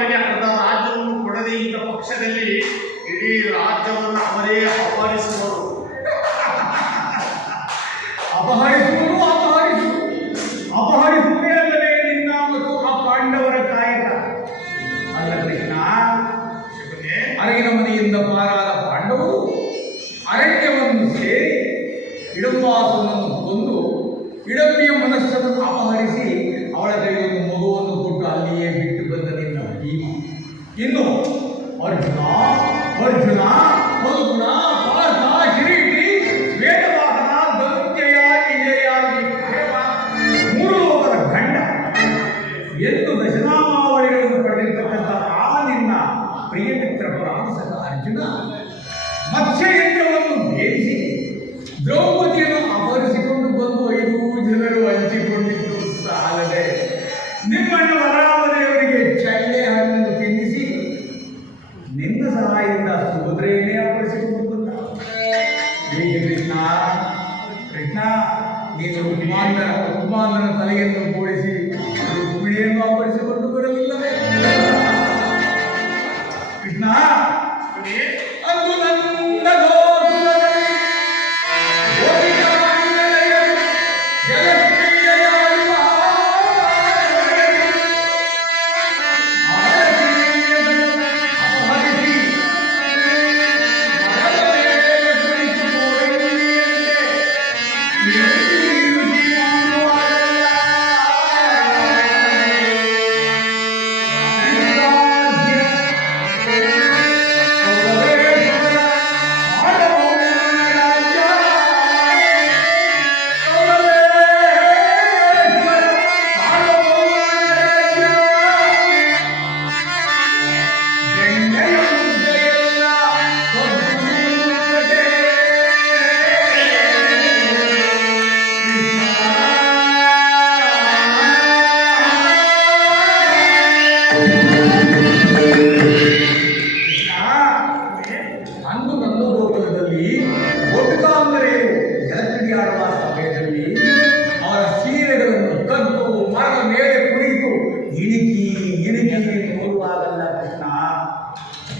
ಅವರಿಗೆ ಅರ್ಧ ರಾಜ್ಯವನ್ನು ಕೊಡದೇ ಇದ್ದ ಪಕ್ಷದಲ್ಲಿ ಇಡೀ ರಾಜ್ಯವನ್ನು ಅವರೇ ಅಪಹರಿಸುವರು. ಅಪಹರಿಸುವುದೇ ಅಲ್ಲವೇ ನಿನ್ನ ಮತ್ತು ಆ ಪಾಂಡವರ ಕಾಯಕ ಅಲ್ಲ ಕೃಷ್ಣ. ಅರಗಿನ ಮನೆಯಿಂದ ಪಾರಾದ ಪಾಂಡವರು ಅರಣ್ಯವನ್ನು ಸೇರಿ ಹಿಡಂಬಾಸುರನನ್ನು ಕೊಂದು ಹಿಡಂಬಿಯ ಮನಸ್ಸನ್ನು ಅಪಹರಿಸಿ ಅವಳ ಕೈಗೆ ಒಂದು ಮಗುವನ್ನು ಕೊಟ್ಟು ಅಲ್ಲಿಯೇ ಬಿಟ್ಟು ಬಂದ ನಿನ್ನ ಭೀಮ. ಇನ್ನು ಅರ್ಜುನ ಫಲ್ಗುಣ ಪಾರ್ಥ ಕಿರೀಟಿ ವೇದವಾಹನ ಧನುಂಜಯ ವಿಜಯಾಗಿ ಮೂರು ಲೋಕದ ಗಂಡ ಎಂದು ದಶನಾಮಾವಳಿಗಳನ್ನು ಪಡೆದಿರ್ತಕ್ಕಂಥ ಆ ನಿನ್ನ ಪ್ರಿಯ ಮಿತ್ರ ಪ್ರಾಂಸಕ ಅರ್ಜುನ ಮತ್ಸ್ಯಯಂತ್ರವನ್ನು ಭೇದಿಸಿ ದ್ರೌಪದಿಯನ್ನು ಅಪಹರಿಸಿಕೊಂಡು ಬಂದು 5 ಜನರು ಹಂಚಿಕೊಂಡಿದ್ದು ಸಾಲದೆ ನಿಮ್ಮಣ್ಣ ಬಲರಾಮದೇವರಿಗೆ ಚಳ್ಳೆ ಹಣ್ಣನ್ನು ತಿನ್ನಿಸಿ ನಿನ್ನ ಸಹಾಯದಿಂದ ಸುಭದ್ರೆಯನ್ನೇ ಅಪಹರಿಸಿಕೊಂಡು ಬಂದ. ಕೃಷ್ಣ ಕೃಷ್ಣ ನೀನು ಉತ್ಮಾಂಡನ ತಲೆಯನ್ನು ಬೋಳಿಸಿ ರುಕ್ಮಿಣಿಯನ್ನು ಅಪಹರಿಸಿಕೊಂಡು ಬರಲಿಲ್ಲವೇ ಕೃಷ್ಣ? ಅಂದು ನನ್ನ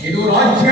ಇದು ರಾಜ್ಯ.